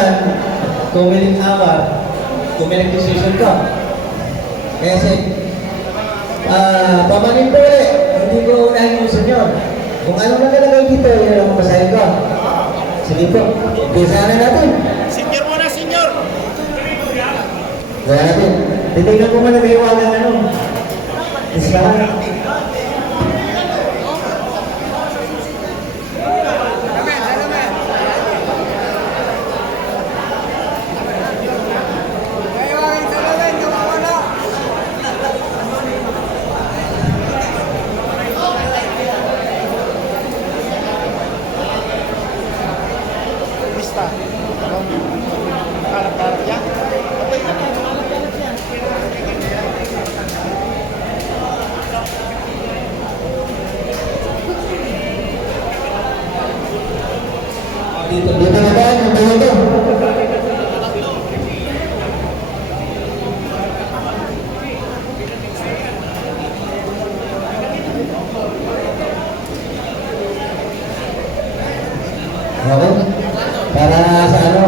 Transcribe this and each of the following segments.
naman, kumiling hour, kumiling decision ko. Kasi, pamanin po ulit. Hindi ko unahin yung sunod. Kung ano nakalagay dito, yun ang masahin ko. Sige po, umpisa na natin. Senior muna, senior! Gaya natin. Titignan ko man na may iwagan ano. Isa. Dito na ba? Dito. Okay? Para sa ano,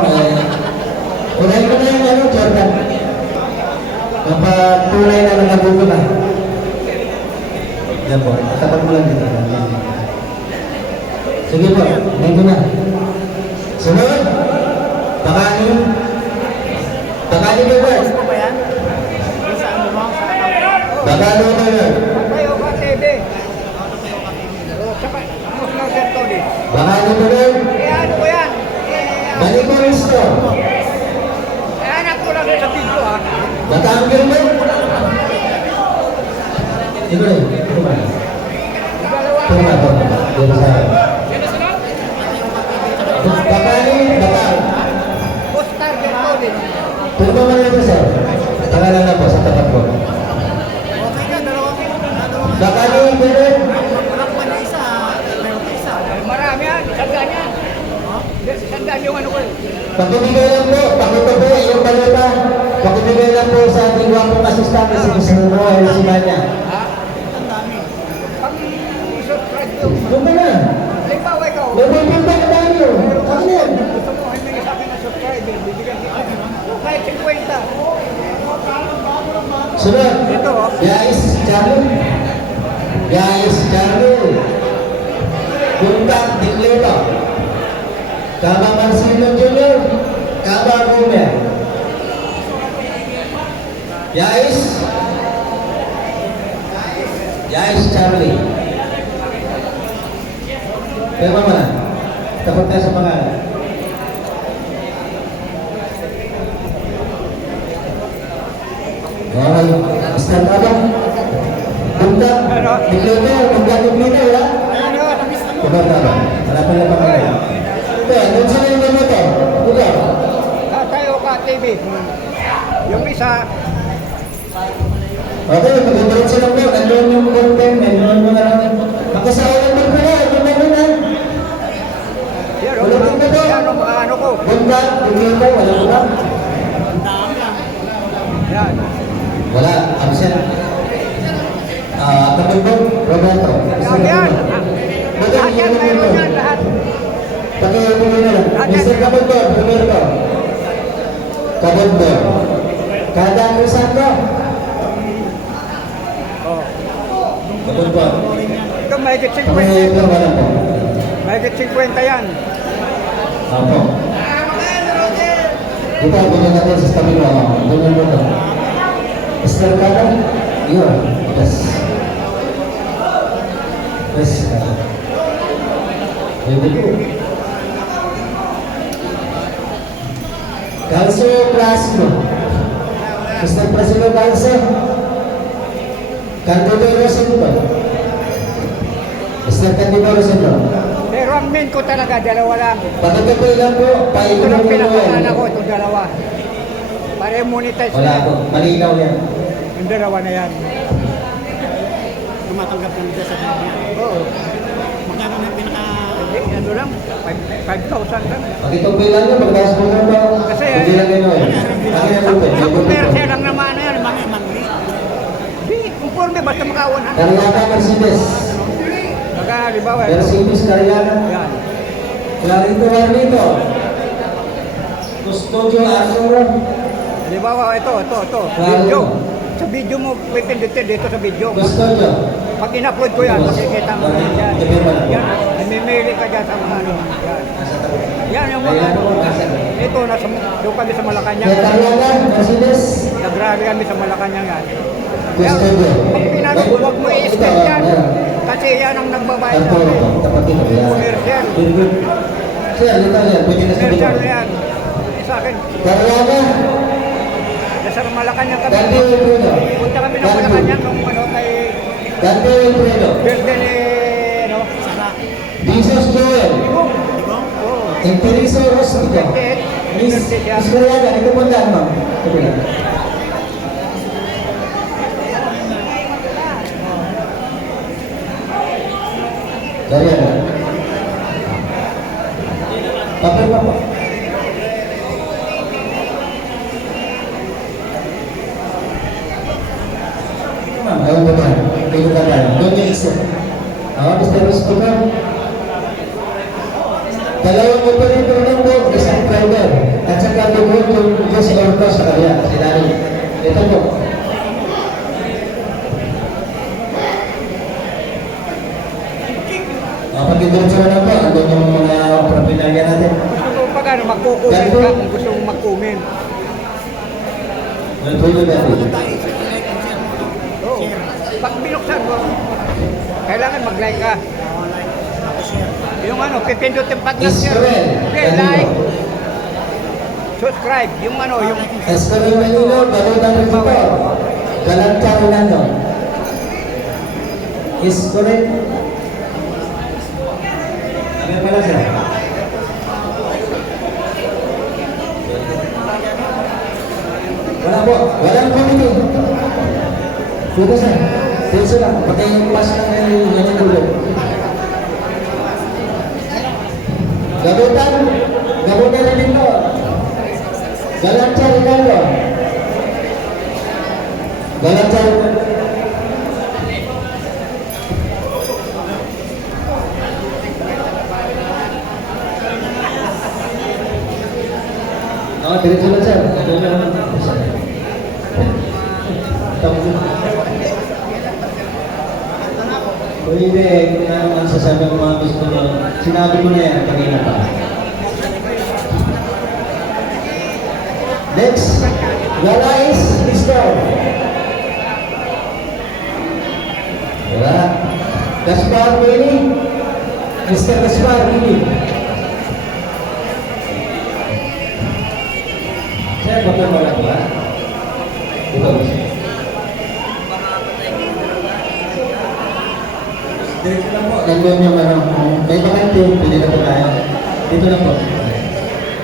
unahin ko na yung ano, Jordan. Kapag tunay na nakabuto na. Yan po, tapat mo lang dito. Sige po, dito na. Sunod, bakanin. Bakanin ko ba? Bakanin ko yun. Bakanin ko yun. Balik mo rin ito. Batangin mo. Ito rin. Ito ba? Ito ba? Dito sa akin. Bakanin, bakal. Tulungan mo na ito, sir. Tangalan na po sa tapat ko. Bakanin, ganun. Marami yan, isandaan yan. Isandaan yung ano ko. Pakibigay lang po, pakitabi yung balota. Pakibigay lang po sa ating wapong asistante si Mr. Roel Simanya. Ang dami. Pag-subscribe yung... Doon ka na. Halimbawa ikaw. May pinta ka dami yun. Ano yan? Gusto mo, hindi sa akin na subscriber, bibigyan kita. Kahit 50. Sunod. Ito, oh. Guys, Charlie. Guys, Charlie. Puntak Diklero. Kaba Marcelo Jr. Kaba Gomer. Guys. Guys, Charlie. Kaya ba na? Tapos tayo sa pangalan. Okay. Start ka ba? Puntak Diklero. Puntak Diklero, ha? Kubar ka ba? Hanapan na pangalan. Ito, doon sila yung gano'n ito. Ito. Tayo ka, TV. Yung isa, Okay, mag-diretso lang po. Nandun yung content. Nandun mo na lang. Makasawalan mo pala. Doon na doon, ha? yan, Wala din ba ito? yan, ang mga ano ko. Bunda, Diklero, wala ko ba? Yan. Wala, absent. Kabundong, Roberto. Yan. Lahat yan, mayroon yan, lahat. Pag-iuwi na lang. Mr. Kabundong, Roberto. Kabundong. Kada Crisanto. Oh. Kabundong. Ito, mahigit 50 Kami yan. ito wala po. Mahigit 50 yan. Opo. Dito, ganyan natin sa stamina. Ganyan mo ito. Mr. Kada, yun. Yes. Yes. Hindi po. Calcio Plasmo. Mr. Prasilo Calcio. Candido Rosendo. Mr. Candido Rosendo. Pero ang main ko talaga, dalawa lang. Pagkatapoy lang po, Ito paikot lang mo pinakaana ko, ito dalawa. Para monetize Wala po, malinaw yan. yung dalawa na yan. Tumatanggap kami dyan sa job niya. Oo. Magkano na yung pinaka... Hindi, ano lang, 5,000 lang. Pakitapoy lang yun, pagkas mo lang ba? Kasi, Hindi lang gano'n. Ano yan po, Sa commercial lang naman ano yan. Mga monthly. Hindi, conforme, basta makawan ha. Cariaga Mercedes. Baka, halimbawa, Mercedes Cariaga. yan. Clarito Marlito. Custodio Arturo. Halimbawa, ito. Video. Sa video mo, may pindutin dito sa video. Custodio. Pag in-upload ko yan, makikita mo yan. Yan, namimili ka dyan sa mga ano. Yan. Yan yung mga ano. Ito, doon kami sa Malacanang. Metariana, Mercedes. Nagrabe kami sa Malacanang yan. Custodio. Pag pinano, huwag mo i-step yan. Kasi yan ang nagbabayad Arturo namin. po. Tapatin mo yan. Commercial. Very good. Sir, dito yan. Pwede na sa Commercial video. yan. Sa akin, Tariana. nasa Malacanang kami. Dante Wilfredo. Punta kami ng Malacanang nung ano kay Dante Wilfredo. birthday ni ano. Jesus Joel. Oo. Imperiso Rosito. Miss Mariana, ito po lang, ma'am. Ito lang. Dariana. Papel pa po. Ma'am, ayun ba ba? Ayun ba ba? Doon yung isa. Mr. Rosito. Dalawang operator ng boat, isang driver, at saka lubog yung Diyos Orto sa kanya, si Dani. Ito po. Pag-indulso na po, andun yung mga propinarya natin. Gusto mo pag ano, magkukumin ka kung gusto mong magkumin. Nagpulo natin. Oo. Pag binuksan mo, kailangan mag-like ka. Yung ano, pipindot yung button niya. Israel. Okay, like. Subscribe. Yung ano, yung Escalio Manilo, Balutang Rico, Galanta Rolando. Is correct? Ano pala siya? Wala po. Walang committee. Dito siya. Dito lang. Pati yung pas lang yung dulo. Gabutan na dito. Galanta Rinaldo. Galanta Rinaldo. Diretso lang sir. Ito na lang. Pwede, kung ano ang sasabi ng mga gusto mo, sinabi mo na yan kanina pa. Next, Galais Pistor. Wala. Gaspar Willy. Mr. Gaspar Willy. Saya bakal wala ba? Ito. Dito lang po. Nandun yung ano, may bakante, pili na po tayo. Dito lang po.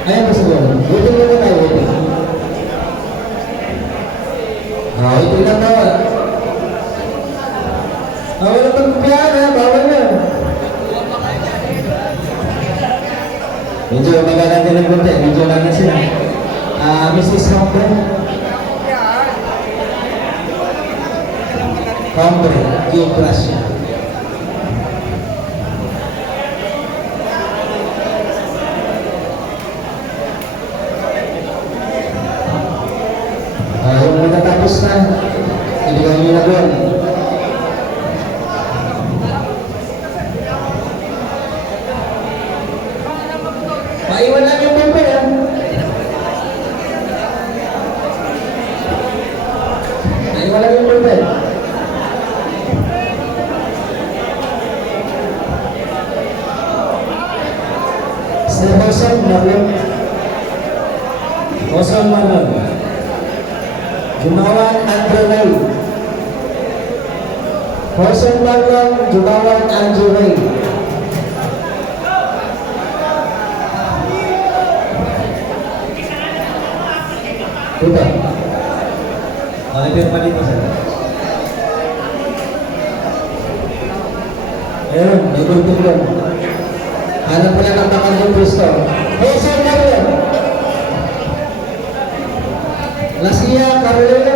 Ayan po siguro. Waiting na po tayo, waiting. Waiting lang tayo. Wala pang piyan ha, bawal na. Medyo magalang din ang konti, medyo lang na sila. Mrs. Hombre. Hombre, Geogracia. Yung matatapos na, ibigay nyo na doon. Maiwan lang yung paper, ha? Maiwan lang yung paper. Sir Hosan Marlon. Hosan Marlon. Jumawan Andrew Ray. Hosan Marlon, Jumawan Andrew Ray. Dito. Malipir pa dito sir. Ayun, may gulping doon. Hanap po na ng bakandong pwesto. Hosan Marlon. Lasia Carolina.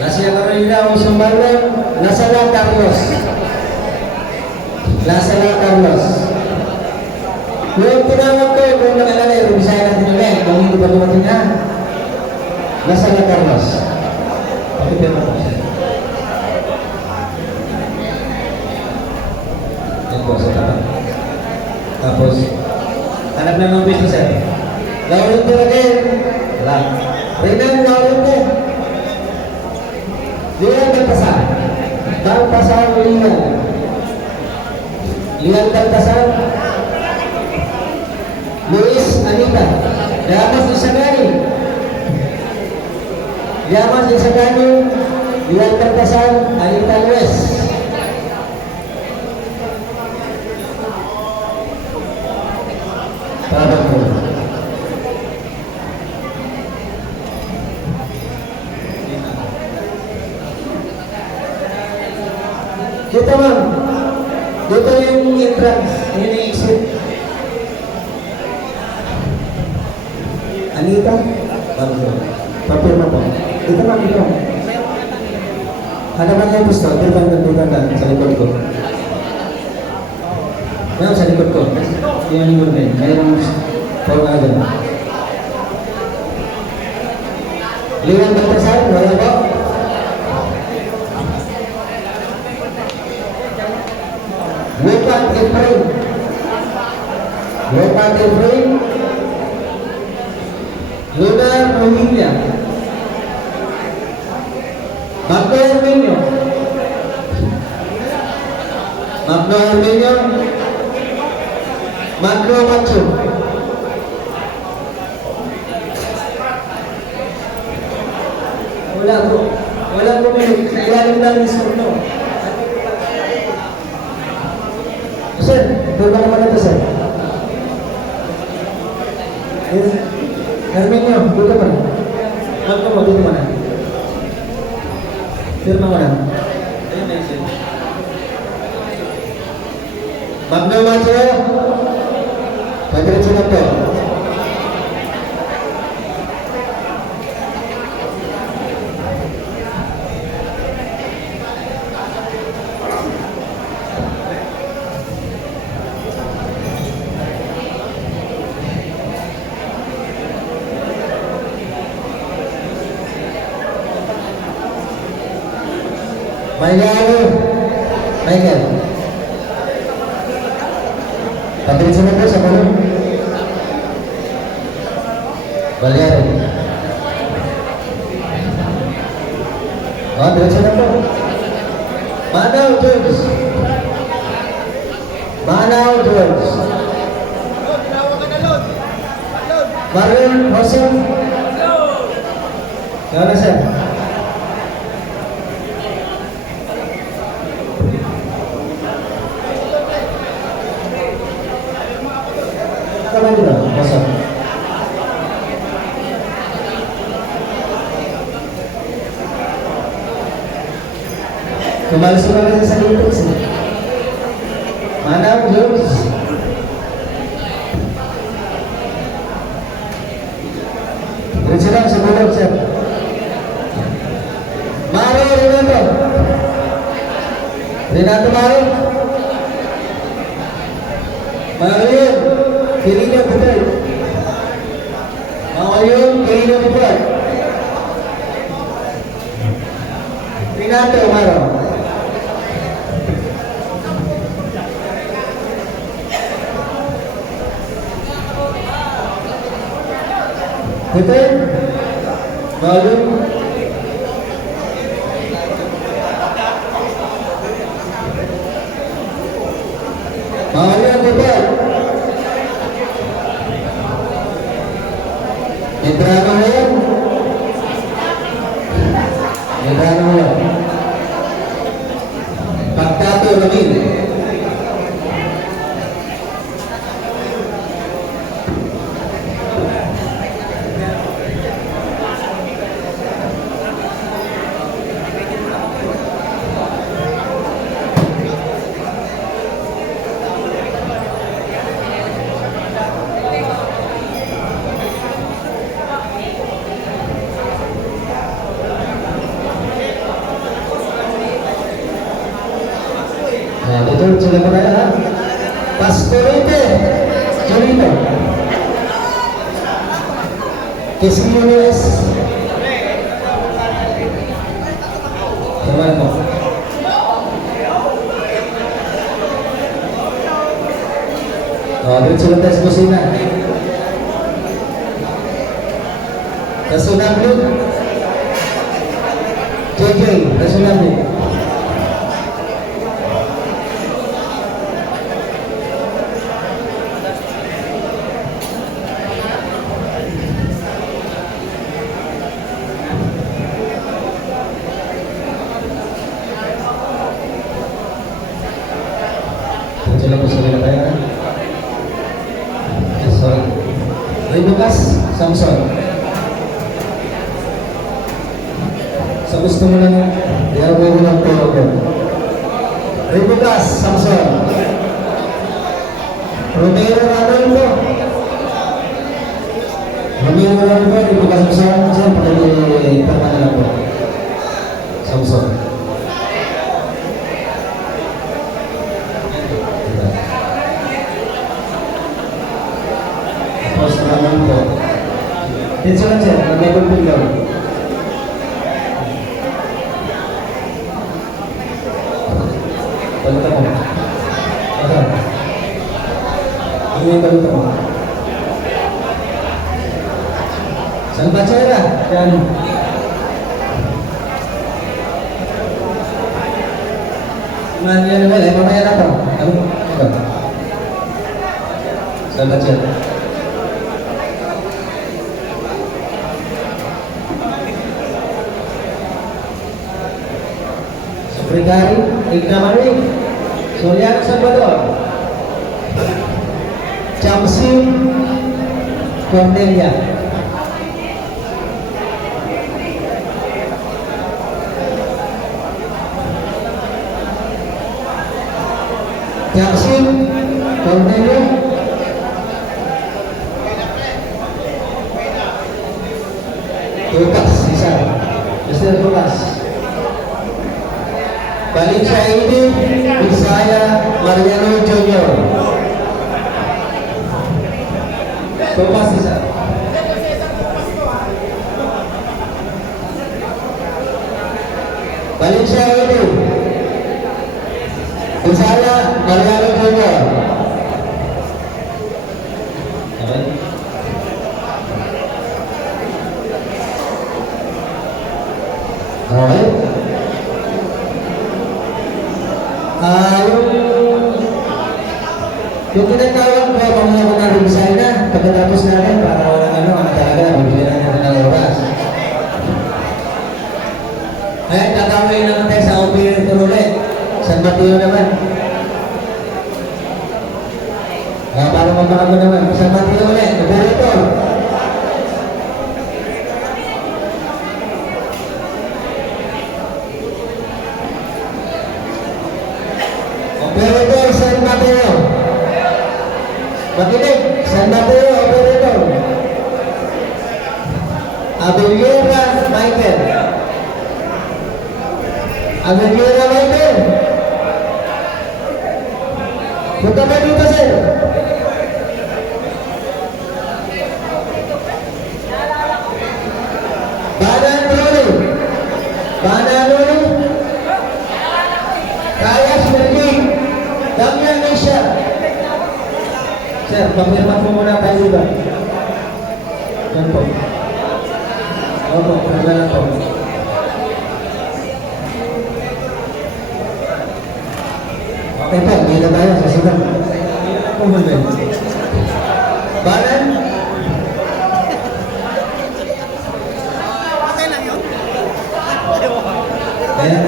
Lasia Carolina, Hosan Marlon. Lasala Carlos. Lasala Carlos. Yung tinawag ko, kung nakalala, yung bisaya natin yung kung hindi pa dumating na. Nasaan na Carlos? Pakipirma po siya. Yan po, sa tapat. Tapos, hanap na ng business sir. Gawin po again. Wala. Renan, gawin po. Liang Baltasar. Baltasar Liang. Liang Baltasar. Luis Anita. Llamas Isagani. Llamas Isagani. Liang Baltasar. Anita Luis. Tabat po. Dito ma'am. Dito yung entrance. Yung exit. Anita? Papirma po. Dito ma'am, dito. Hanapan niya yung gusto. Dito sa likod ko. Ma'am, sa likod ko. Yan yung urban. Mayroong form na doon. Liwan Baltasar, wala po. Lupat Efrain. Lupat Efrain. Lunar Rohingya. Magno Armenio. Magno Armenio. Magno Macho. Wala po. Wala po may ilalim lang yung surno. Sir, doon naman na ito, sir. Armenio, dito pa na. Magno mo, dito pa na. Firma mo na. Ayun na yun. Magno Macho. Pagdiretso na po. Michael. Pagdiretso na po sa kulong. Valyari. Diretso na po. Manaw George. Manaw George. Marion Jose. Gana sir. Kapan dulu? Kosong. Kembali sudah sa dito sini. Mana George? Diretso lang sa bulog, sir. Maro Renato. Renato Maro. Marion Quirino Putay. Marion Quirino Putay. Renato Maro. Putay. Marion. Marion Putay. Medrano yan. Medrano yan. Pagkato Ramil. Betul, sudah berada. Pastorite, Jolino. Quezon Lunes. Sama po. Diretso lang tayo sa kusina. Rasunable. JJ, rasunable. Diretso lang po sa mga tayo. Sorry. Ray Lucas, Samson. Sa gusto mo lang, diyago mo lang po ako. Ray Lucas, Samson. Romero Ranolfo. Romero Ranolfo, Ray Lucas, Samson. Pagkali lang po. Samson. Tapos naman po. Dito lang siya, nag-level po lang. Balita mo. Ito. Ano yung balita mo? Saan ba siya? Yan. Yan naman, mamaya na pa. Ano? Ito. Saan ba siya? Secretary, Ignamarek, Soriano Salvador, Chamsim Cornelia, Chamsim Cornelia, Lucas, Cesar, Mr. Lucas. Valencia Aiden, Bisaya, Mariano Jr. Topas isa. Valencia Aiden, Bisaya, Mariano Jr. Okay. Okay. Yung tinatawag ko, mga ako natin design na, pagkatapos natin, para walang ano talaga, bibili na natin ng oras. Ayan, tatawin naman tayo sa operator ulit. San Mateo naman. Para mabago naman. San Mateo ulit, operator. Operator San Mateo. Makinig, San Mateo, operator. Abeliera Michael. Abeliera Michael. Punta pa dito, sir. Banan Rolly. Banan Rolly. Kaya Smerling. Damian Nisha. Sir, pangirman mo muna tayo dito. Yan po. Opo, pagkalan po. Okay po, hindi na tayo sa sunod. Pumunta. Banan? Okay lang yun. Ayan.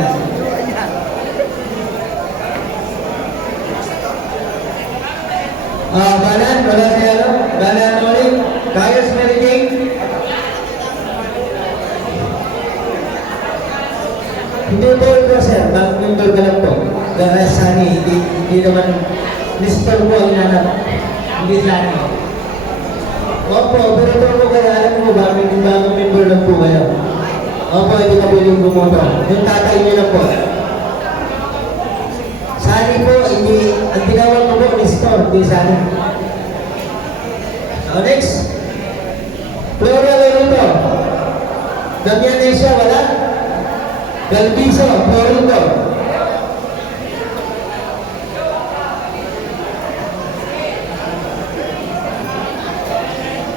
Banan, wala siya ano? Banan ulit. Kayos Meriting. Hindi po ito, sir. Mag-member ka lang po. Dahil Sani, hindi naman lister po ang nanap. Hindi Sani. Opo, pero ito po kaya alam mo, bakit bagong member lang po kayo. Opo, hindi ka pwedeng bumoto. Yung tatay niyo lang po. Sani po, hindi, ang tinawag ko po, lister, hindi Sani. So next, Flora Leonito. Galbiso, Florido.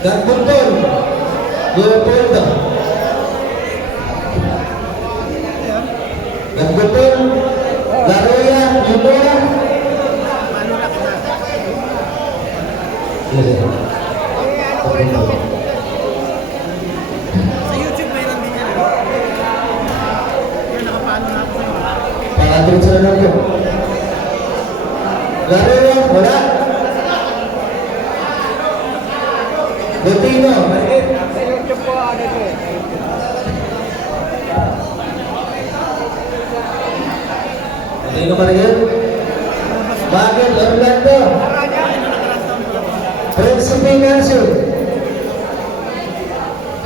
Gagbuntol, Leopoldo. Gagbuntol, Laroya, Yunora. Ano na ka na? Eh, ano ko rin ako. Sa YouTube mayroon din yan. Yun, nakapano na ako yun. Pangatid sila lang po. Laroya, wala. Botino, Marikit. Sa YouTube ko, ano ito eh. Botino, Marikit. Bagel, Orlando. Principe Garcio.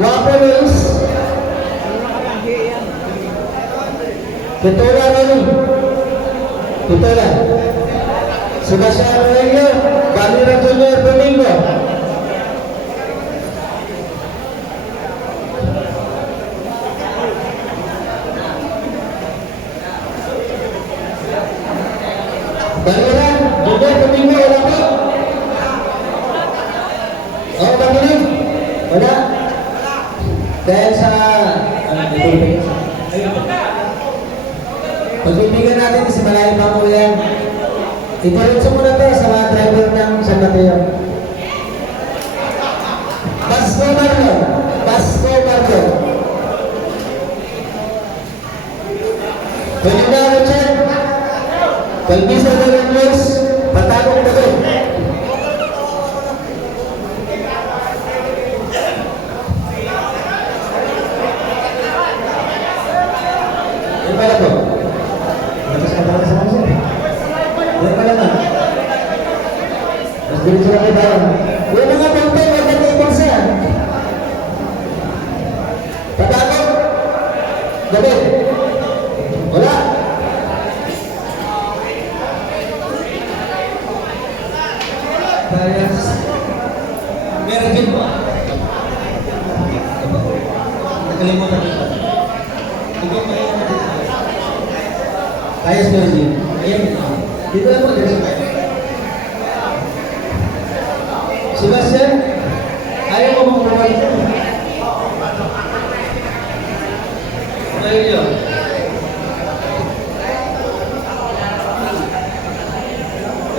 Guapo Luis. Pitola Roni. Pitola. Sebastian Reyes. Valera Junior Domingo. Valera Junior Domingo wala po. Oh, Bangilin. Wala. Dahil sa pag-ibigan natin si Malayo pa mo yan. Ituloy mo na to sa mga driver ng San Mateo. Basco Marco. Basco Marco. Pwede na Richard. Palmisa na rin Luis. Patagong na to. Yan pala po. Lakas ka pala sa kanila. Yan pala na. Mas diretso na kayo. Yung mga pangpay, wag na ibang siya. Patagong. David. Wala. Meron din po. Nakalimutan ko pa. Kaya sa Merlin. Ayan. Dito lang po. Sebastian, ayaw mo mga mabalik ito. Ayaw nyo.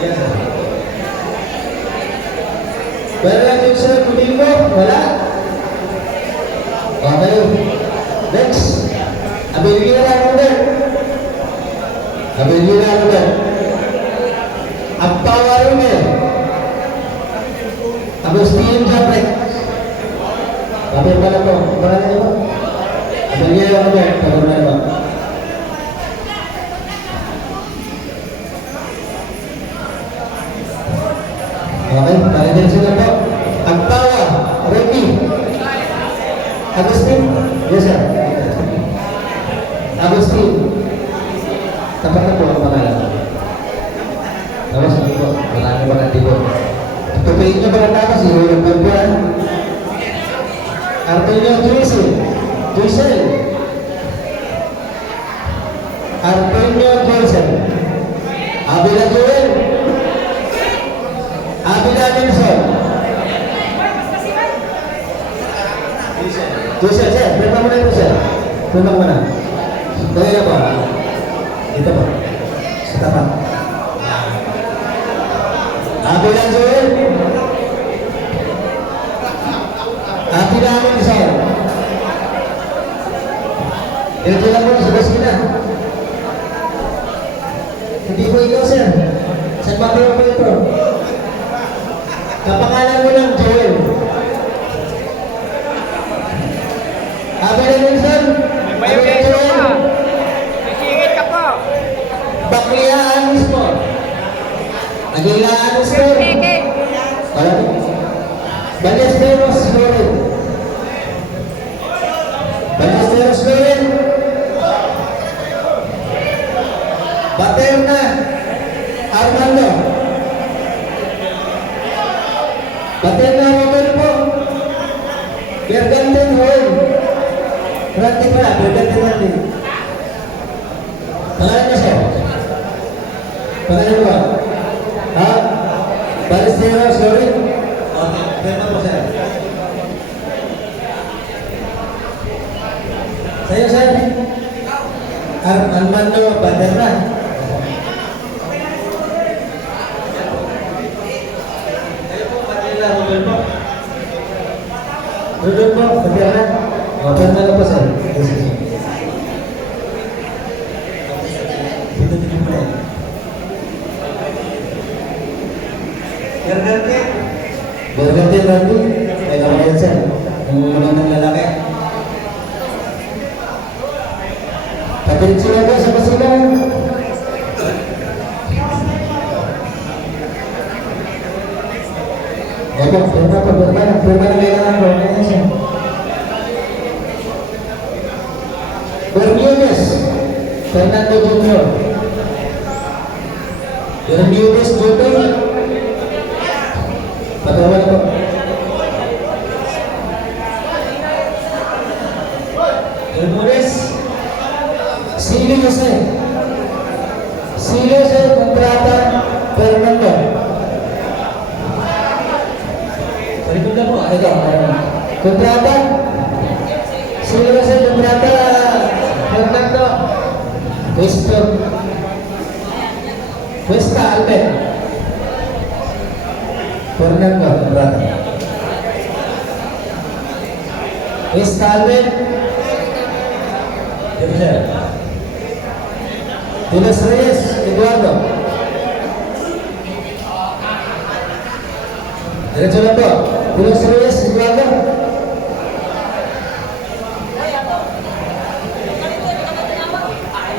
Ayan sir. Pero lang yung sir, Domingo, wala. Okay. Next. Abilira Ruben. Abilira Ruben. Ampawa Ruben. Agustin Jabrek. Kapit pala po. Marami na ba? Abilira Ruben. Pagod na ba? Okay, balikin sila po. Agpawa, Ricky. Agustin? Yes, sir. Agustin. Tapat na po ang pangalan. Tapos ano po, marami ba natin po. Tutupiin nyo ba na tapos, yung pagbuhan? Artelio Tuisel. Tuisel. Artelio Tuisel. Abila Joel. Abila Nelson. Tuisel, sir. Prima mo na ito, sir. Prima mo na. Kaya na po. Dito po. Sa tapat. Abila Joel. Abila Nelson. Dito lang po sa basina. Hindi po ikaw, sir. San Mateo po ito. Kapangalan mo ng Joel. Abila Nelson. May mayoneso ka. May singit ka po. Bakliaan mismo. Agilaan mismo. Singit. Wala po. Ballesteros Loren. Ballesteros Loren. Paterna Armando. Paterna Roberto. Berganten Joel. Berganten pala. Berganten natin. Pangalan mo ba? Ha? Balestero, sorry. Okay, firma po sir. Sa'yo sir? Armando Banderna. Kayo po, Manila, Rodolfo. Rodolfo, Banderna. O, firma na po sir. Pindutin mo yan. Bergante. Bergante Randy. Ay, naman yan sir. Ang unang lalaki. Patuloy sila ko sa pasilang. Opo, firma na kailangan ko. Ayan siya. Bermudez, Fernando Jr. Bermudez Jr. Patawa po. Bermudez Silio Jose. Silio Jose kontrata Fernando. Sorry ko na po. Ito. Kontrata Silio Jose kontrata Fernando. Cuesta Albert. Fernando kontrata. Cuesta Albert. Tulis Reyes, Eduardo. Diretso lang po. Tulis Reyes, Eduardo.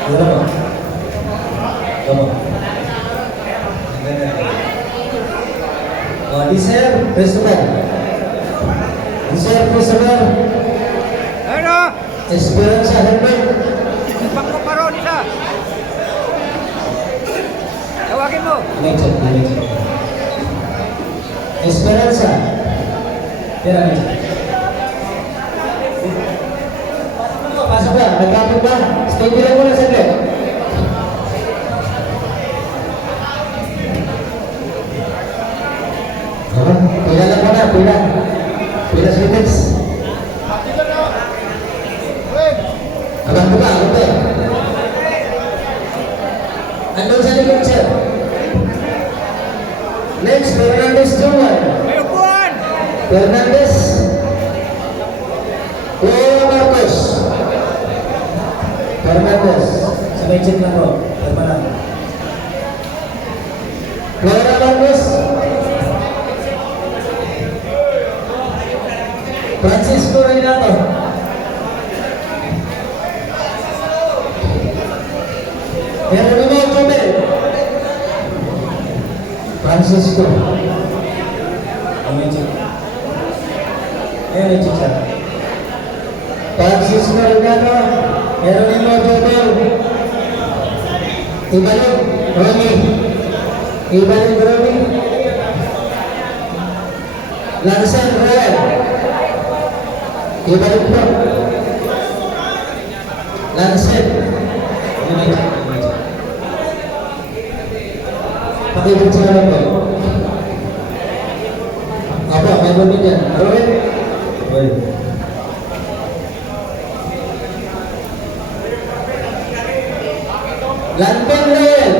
Dito po. Ito po. Diser, Christopher. Diser, Christopher. Ano? Esperanza, Herbert. Pagkuparoon siya. Tawagin mo. Lecture. Esperanza. Tira, pasok ka. Nagkapit ba? Stay lang muna saglit. Pila lang muna, pila. Pila sweetens. Abang buka, abang. Andun sa likod sir. Next, Fernandez Jr. May upuan. Fernandez. Lola Marcos. Fernandez. Sabay check lang bro. Permanan. Lola Marcos. Francisco Reinato. Geronimo Jobel. Francisco. Francisco Reinato. Geronimo Jobel. Ibalik Romy. Ibalik Romy. Lansan Royal. Ibalik po. Lansan. Pakibig sila lang po. Apa, may bumili yan. Roy? Roy. Lantan Royal.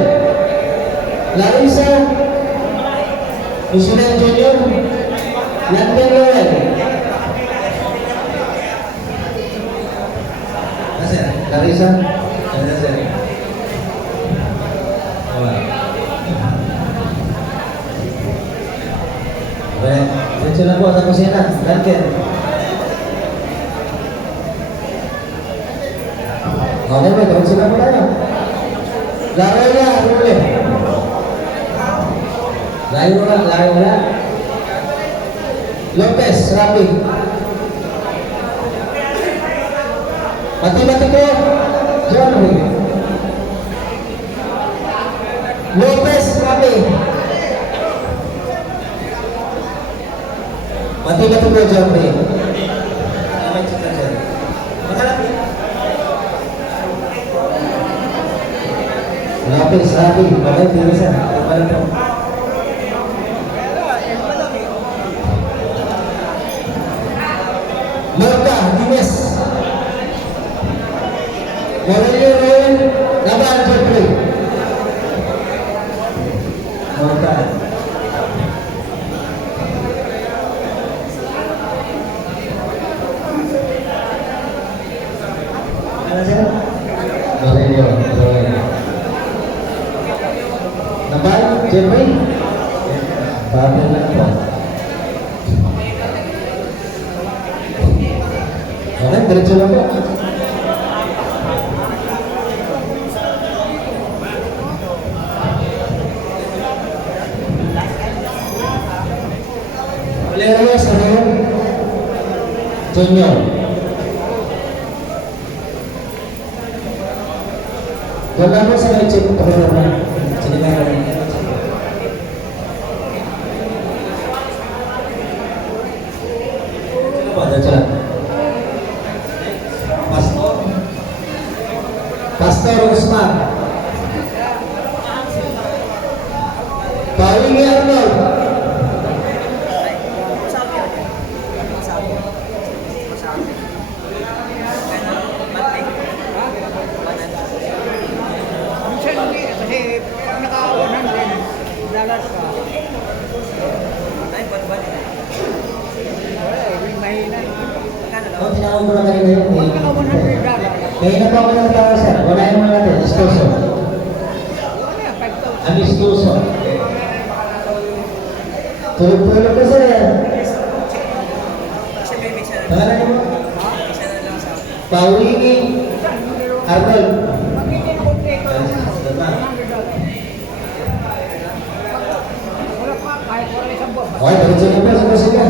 Larissa. Usulan Junior. Lantan Royal. Nasir, Larissa. Nasir. Baik, diretso po sa kusina. Lantan. Okay ba? Diretso po tayo. Laroya, Rule. Layola. Lopez, Rapi. Mati-mati ko. John Ray. Lopez, Rapi. Mati-mati ko, John Ray. Lapis, Rafi, bagay, bilisan. Ano ba ito? Morta, Dines. Morelio Roel, Laban, Jeffrey. Morta. Ano siya? Morelio Roel. Laban, Jeffrey. Babel lang po. Okay, diretso lang po. Valerios, ano yun? Junior. Wala mo sa may check ko na. Sige na rin. Ano ba? Diretso lang. Pastor Usman. Pauling Arnold. Minsan hindi, kasi pag naka-100, lalas ka. Wala eh, may mahina eh. Oh, tinawag ko na kanina yun. Pag naka-100 lalas, Kaya na po ako ng tawag, sir. Wala yung mga natin. Distortion. wala yan, 5,000. Amistoso. Tulog-tulog ka, sir. Pangalan niyo mo? Paulingi Arnold. Pag hindi kompleto yung Salamat. wala pa, kahit wala isang buwan. Okay, diretso na po sa musika.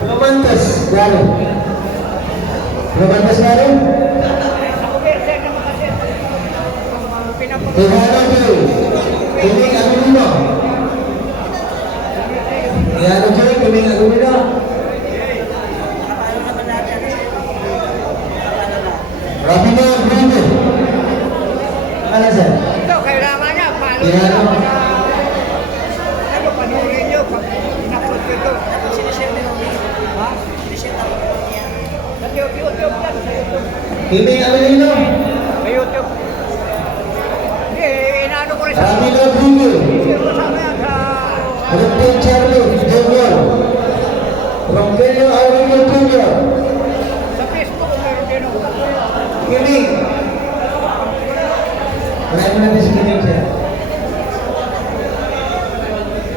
Romantes, Garo. Romantes, Garo. Ako verse naman kasi, ang pinapag- Tejano Joy. Tuming Agumino. Tejano Joy, Tuming Agumino. Rabino Bruno. Ano, sir? Ito, kailangan niya, paano Yan. niya, ano, panurin niyo, pag in-upload ko ito. Ha? Sa YouTube yan, sa YouTube. Tuming Agumino. Sa YouTube. Hindi, inaano ko rin sa... Rabino Bruno. Sino kasama yan sa... Rupin Charlie Junior. Rogelio Aurelio Junior. Sa Facebook, meron din ako. Kiling. Marami natin si Kiling, sir.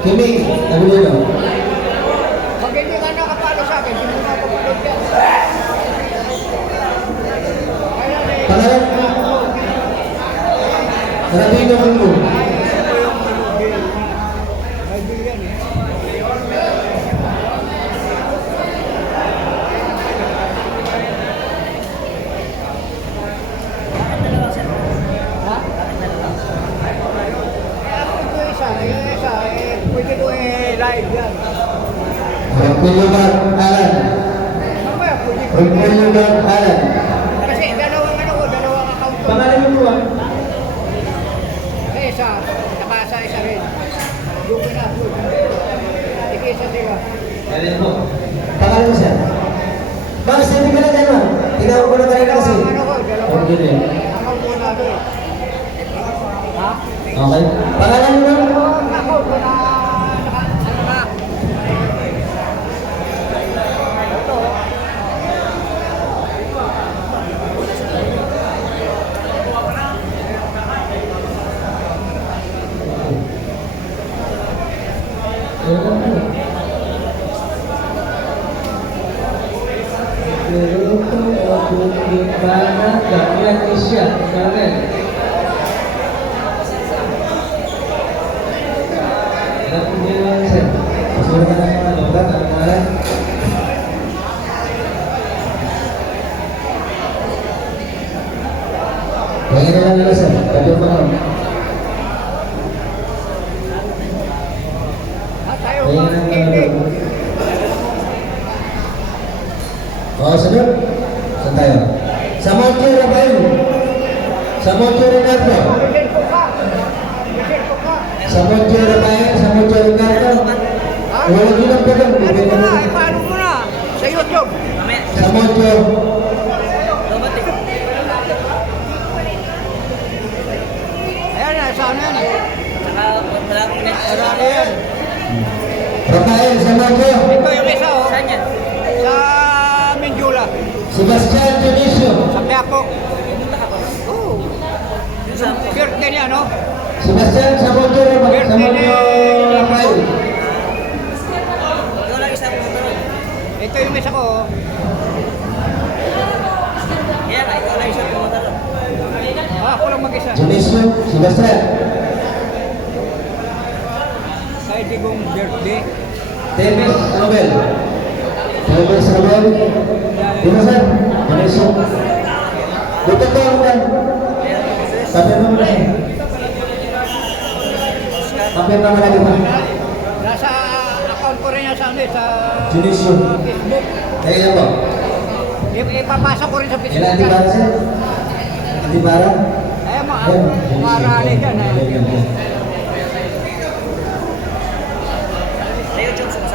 Kiling, Agumino. Pag hindi ka nakapalo sa akin, hindi mo mapapalod yan. Pangalan mo? Rabino Bruno. Ito yung Bill. May Bill yan eh. Ha? Ito isa, yung isa, pwede ko live yan. Rogelio Alan. Mamaya, pwede ko Rogelio Alan. Kasi dalawang ano ko, dalawang account ko. Pangalan mo po, ah? Sa isa, saka sa isa rin. Yung pinapload. Ikisa sila. Galing po. Pangalan mo, sir? Bakit hindi ka lang gano'n? Tinawag ko na kanina kasi. Dalawang ano ko, dalawang Rogelio. account ko na ito. Ha? Okay. Pangalan mo? Dalawang account ko na ano na. Ito. Pengen na lang nila, sir. Kapag mo lang. Tayo Pengen mga na lang kilig. nila. Oo, sunod. Saan tayo? Sa Mount Rafael. Sa Samudio Ricardo. Samudio Rafael, Samudio Ricardo. Wala din ang pagod. Ano mo na? Paano mo na? Sa YouTube. Samudio. Ayan na, saan yan eh? Marami yan. Rafael Samudio. Ito yung isa oh. Saan yan? Sa Mindula. Sebastian Dionisio. Sa Quiapo. Oo. Birthday niya, no? Sebastian Samudio Rafael. Ito yung isa ko oh. Ako lang mag-isa. Dionisio, Sebastian. Sa itigong birthday. Dennis Robel. Dennis Robel. Dino sir. Dionisio. Dito po ang dan. Sabi mo na. Sabi mo lagi pa. Nasa account ko rin yan sa amin, sa Dionisio. Facebook. Kaya po. Ipapasok ko rin sa Facebook. Ilan antibara sir? Antibara? Eh, marali dyan eh.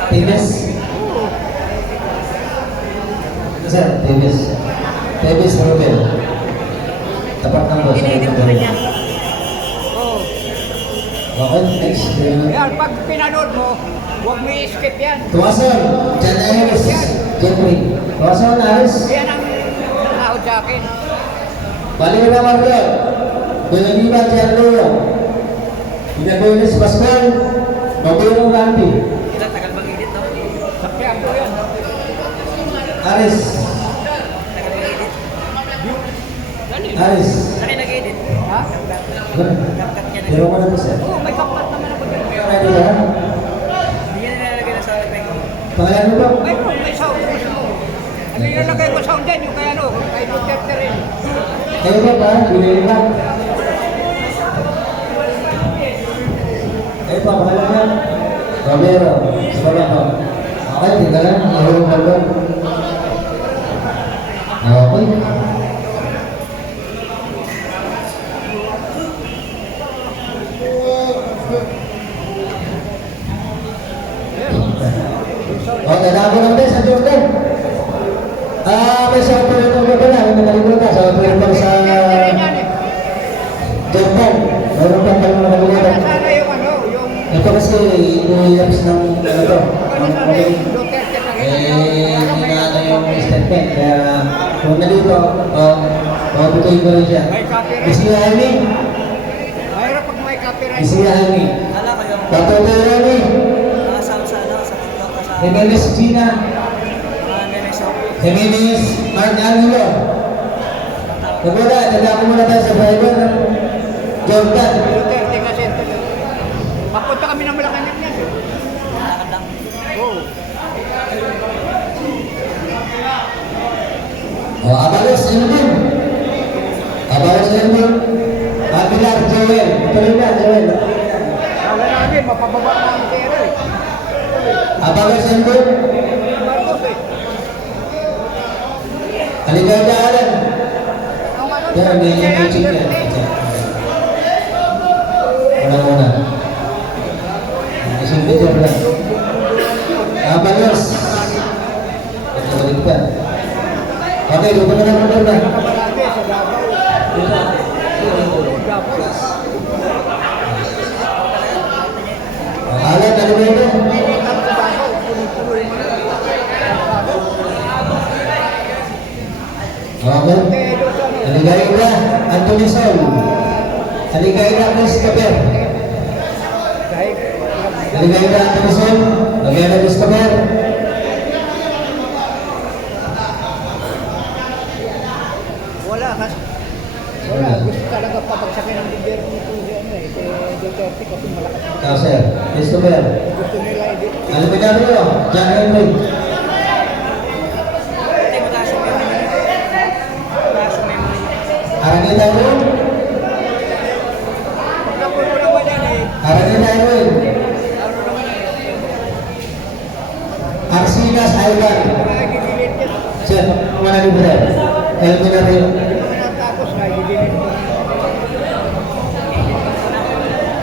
Tibes? Sir, Tibes. Tibes Robel. Tapat ng boss. Oo. Okay, next. Yan, pag pinanood mo, huwag mo i-skip yan. Tuwason, John Harris. Jeffrey. Tuwason, Harris. Yan ang nahod sa akin. Balik na Marco. Benediva Gianluca. Inagonis Pascual. Mabiro Randy. Sa Quiapo yan. Aris. Aris. Ha? Pero mo na to sir. Oo, may kapat naman ako dyan. Ready ba? Pangalan mo ba? May sound. Ano yung lagay ko sound din, yung kaya ano, kay Duterte rin. Kayo ba ba? Bilhin ba? Kayo pa, pangalan nga? Romero. Sabay ako. Okay, tinggalan. Mahulong ka ba? Okay. Okay, nako lang din sa Jordan. May sa operator ba pala? May nakalimutan sa operator sa Jordan. Meron pa tayo nakalimutan. Sana yung ano, yung... Ito kasi i-apps ng ano to. Sana yung Duterte na rin. Inaano yung statement. Kaya kung nalito, mabutuin ko rin siya. May copyright. Isiyahani. Mahirap pag may copyright. Isiyahani. Patutuyan Jimenez Gina. Jimenez Mark Angelo. Kumula, tanda ko muna tayo sa driver ng Jordan. Duterte kasi ito. Papunta kami ng Malacanang yan. Oo. Abalos Elvin. Abalos Elvin. Aguilar Joel. Ito rin na, Joel. Kala namin, mapababa na ang tero eh. Abalos Elvin. Marcos eh. Aligada Alan. Ang ano, Yan, may chicken. Una. Isang video pala. Abalos. Ito balik pa. Okay, lupa na naman doon na. Nakabalate sa Davao. Alan, ano ba ito? Okay. Aligayda, Anthony Sol. Aligayda, Christopher. Aligayda, Anthony Sol. Aligayda, Christopher. Wala kasi. Wala. Gusto talaga pabagsakin ng gobyerno nito si ano eh. Si Duterte kasi malakas. Ikaw, sir. Christopher. Gusto nila edit. Ano ba namin yun? John Henry. Arangin tayo rin. Pagkapon mo naman yan eh. Arangin tayo rin. Ano naman yan? Arsinas Island. Nagigilit yan. Sir, mga nalibre. Elvin na rin. Tapos nagigilit mo.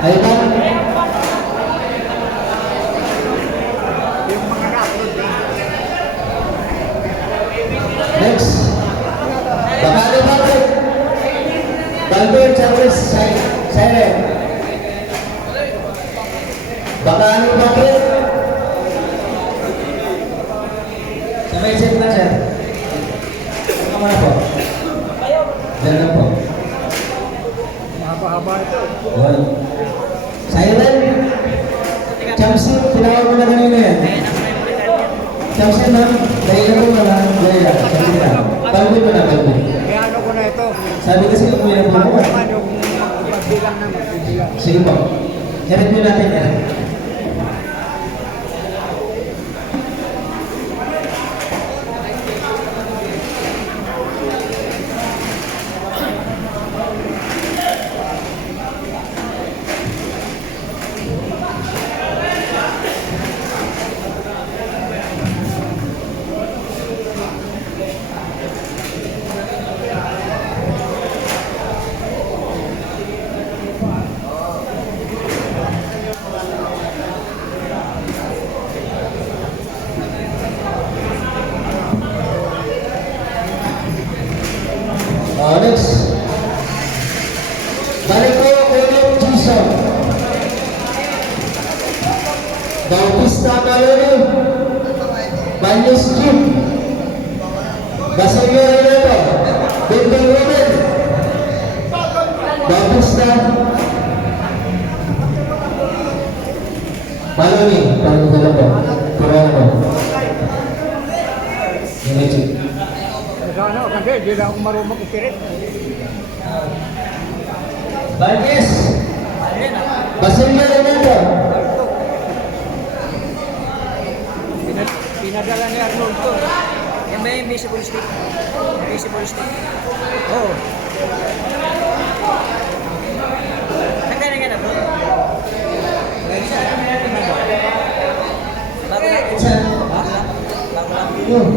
Ay ba? Yung mga na-upload eh. Next. Baka ano bakit? Balbert Chavez Siren. Baka ano bakit? Sa may set na sir. Ano muna po? Diyan na po. Mahaba-haba ito. Well, Siren. Chamsi, tinawag mo na kanina yan. Chamsi ma'am, dahil ako mga Leila. Chamsi na. Balbert mo na, Balbert. Kaya ano ko na ito. Sabi kasi umuwi na po ako. Naman yung magbibilang na magbibilang. Sige po. Herit nyo natin yan. Next. Balik ko William Jason. Bautista Malone. Banyos Jim. Basilio Renato. Binding Women. Bautista Malone. Parang dala po. Kurang po. Ini cik. Sana kasi hindi na ako marunong ipirit. Banyes. Basilio Renato. Pinadala ni Arnold to. Yung may invisible stick. Invisible stick. Oo. Saan ka na bro? Bago lang. Ha? Bago lang.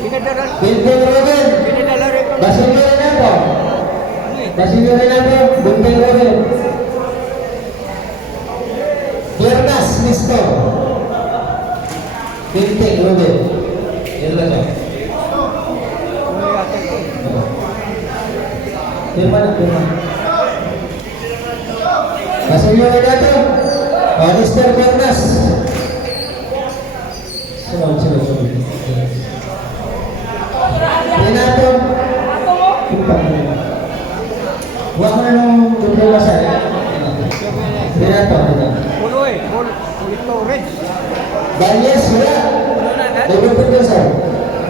Pinadala. Binding Women. Pinadala rin ko. Basilio Renato. Basilio Renato. Binding Women. Piernas Listo. Binding Women. Yan lang siya. Ano yata ito? Firma na, firma. Basilio Renato. Mr. Piernas. Sunod. Renato. Huwag mo na nung dumawasan. Renato. Pulo eh. Pulo red. Banyes, wala. Puno na agad? Nagpupit ka sir.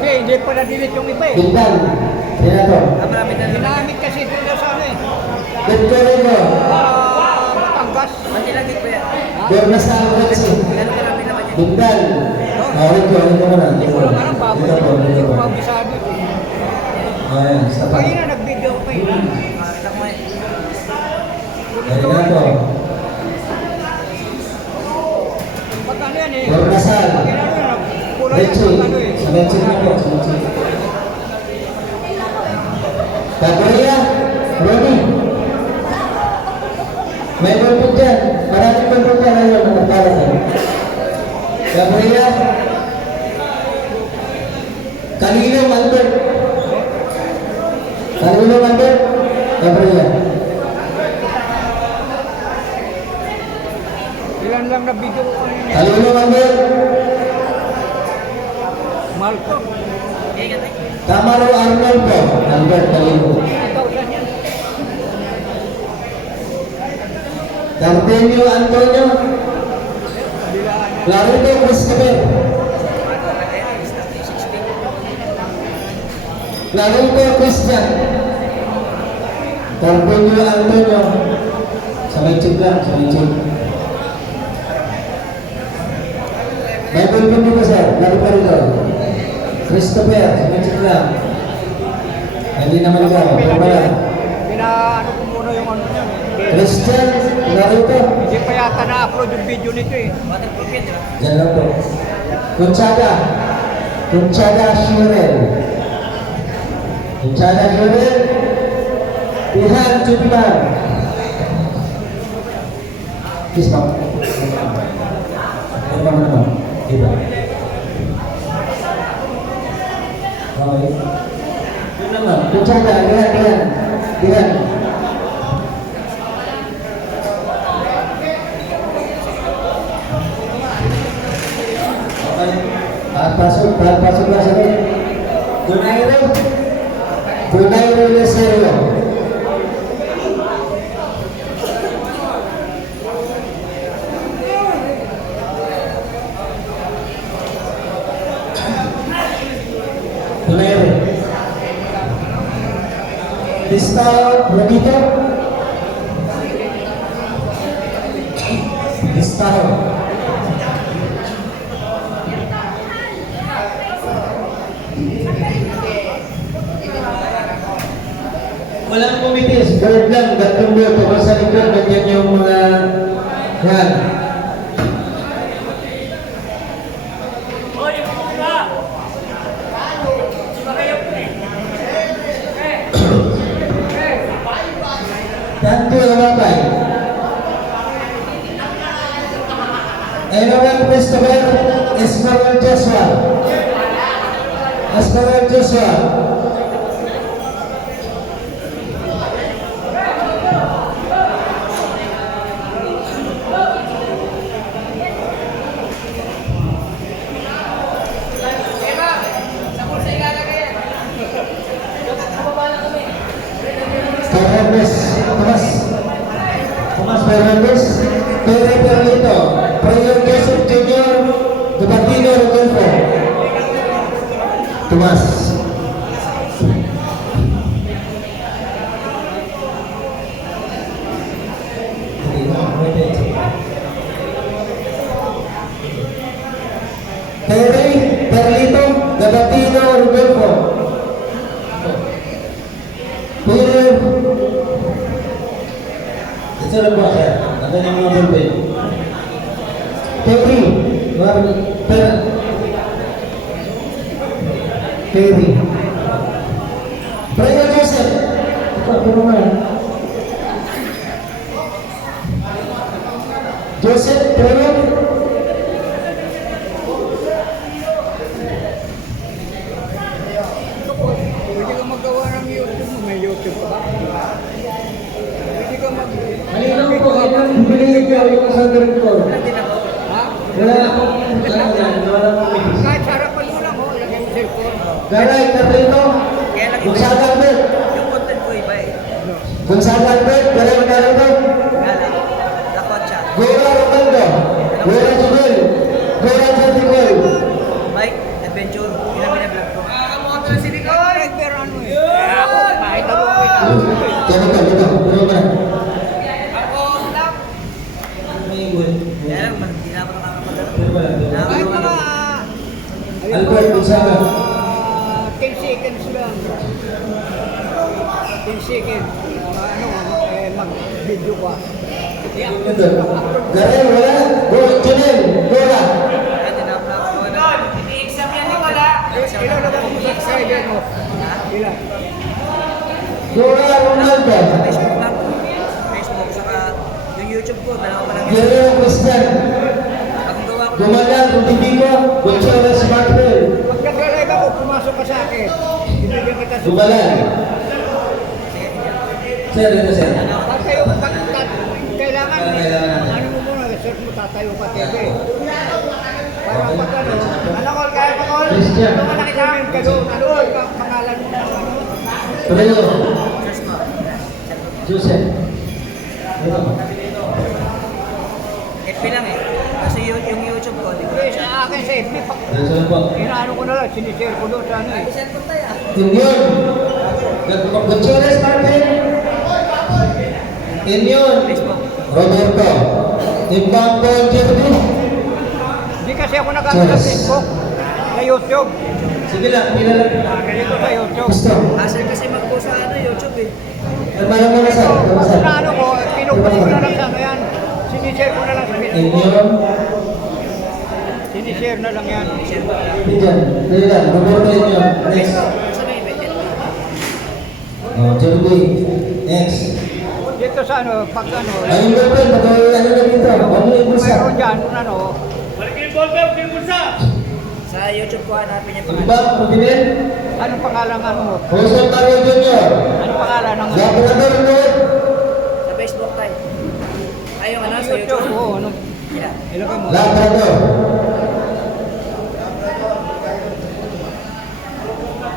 Hindi pa na-delete yung iba eh. Bildan. Renato. Marami na rin. Ginamit kasi ito na sa ano eh. Victorino. Batangas. Pati lagi ko yan. Dornas na ang Ritsi. Gano'n karami naman yan. Bildan. Awit ko muna. Hindi ko lang alam bago. Hindi ko mabisado. Ayan, sa pa. Kaya na nag-video ko eh. Makita mo eh. Renato. Pag ano yan eh. Dornasal. Pag ano yan. Puro yan. Ritsi. Pag ano eh. Sa Ritsi na po. Sa Ritsi. Cabrera. Rodi. May bulpot dyan. Maraming bulpot dyan. Ayaw, nakapala dyan. Cabrera. Kanino Albert. Kanino Albert. Cabrera. Ilan lang na video ko kanina. Kanino Albert. Mahal ko. Okay, ganun. Tamaro Arnold po. Albert Kanino. 2,000 yan. Cardenio Antonio. Bilaan. Clarito Christopher. Clarito Christian. Cardenio Antonio. Sabay check lang. Sabay check. May bulpin dito sir. Larito rito. Christopher. Sabay check lang. Hindi naman ikaw. Pero wala. Pinaano ko muna yung ano niya. Christian. Clarito. Hindi pa yata na-upload yung video nito eh. Waterproof yan, di ba? Diyan lang po. Conchada. Conchada Shirel. Conchada Shirel. Pihan Jubilan. Please, ma'am. Ano naman? Diba? Okay. Yun naman. Kutsada, diyan. Okay. Pasok na sa akin. Donairo Leserio. Donairo. Lista Rodito. Lista. Walang kumitis, board lang, tatlong boto. Kung sa likod, ganyan yung mga yan. Tanto Lamapay. Enowan Christopher Esmeralda Joshua. Esmeralda Joshua. Tomas Fernandez, Pere Perlito, Prayer Joseph Jr., Dubatino Rodolfo. Tomas. Pere Perlito, Dubatino Rodolfo. Ito na po siya. Ang galing mga bulbin. Terry. Terry. Brian Joseph. Ito, puro nga. Joseph, Brian. Pwede ka magawa ng YouTube mo. May YouTube pa. Pwede ka mag... Halina ko po, kapag pinilig ko yung sa director. Ha? Wala akong wala akong mitis. Kahit harapan mo lang, oh. Lagyan mo cellphone. Garay, Caprino. Gonzaga Albert. Yung content ko iba eh. Gonzaga Albert. Garay, Carino. Gala. Lakotcha. Gora Ronaldo. Gora Jubel. Gora Jaticoy. Mike, adventure. Yun ang binablog ko. Pero ano eh. Ako, kahit ano ko ito. Dito. Puro ba? Kaya lang, hindi na ako nakakapagano. Puro ba lang? Kahit mga... Albert Gonzaga. 10 seconds lang. 10 seconds. Mag-video ka. Ito. Garay, wala. Junel. Gora. Kaya tinapla ako. Ilan na ba kung subscriber mo? Ilan? Gora Ronaldo. Facebook lang. Facebook, saka yung YouTube ko, dalawa pa lang yun. Guerrero Cristian. Pag gawa ko Gumalan, Rutibico. Gutierrez Martel. Pag nag-live ako, pumasok ka sa akin. Ibigyan kita sa... Gumalan. Sir, ito sir. Pag kayo, kailangan, ano mo muna, search mo, tatayo ka, TV. Para pag ano, Call, kaya pa call. Christian. Ano ka nakisamin ka doon? Ano ka pangalan mo? Prelo. search mo. Joseph. Ito. FB lang eh. Kasi yung YouTube ko, di ko Hindi, sa akin sa FB, Ito na po. inaano ko na lang, sinishare ko doon sa ano eh. cellphone tayo ah. Inyon. Gutierrez Martel. Inyon. Facebook. Roberto. Impampo Jerry. Hindi kasi ako nag-ano sa Facebook, sa YouTube. Sige lang, pila lang. Ganito sa YouTube. Gusto. Hassle kasi mag-post sa ano, YouTube eh. Malam mo na sir. Kung na ano ko, pinupost ko na lang sa ano yan. Sinishare ko na lang sa Facebook. Inyon. Sinishare na lang yan. Share ko lang. Diyan. Dili lang. Roberto Inyon. Next. Sabi, FB. Oh, Jerry. Next. Dito sa ano, pag ano, Ayun ba ito? Ano na dito? Ano yung bulsa? mayroon dyan, ano, Sa YouTube ko hanapin yung Iba, pangalan. pagbilin? anong pangalan ano mo? Jose Mario Jr. Anong pangalan ng ano? Labrador Road. Sa Facebook tayo. Ay, yung ano, sa YouTube, YouTube. oo, ano, Yeah. ilagay mo. Labrador.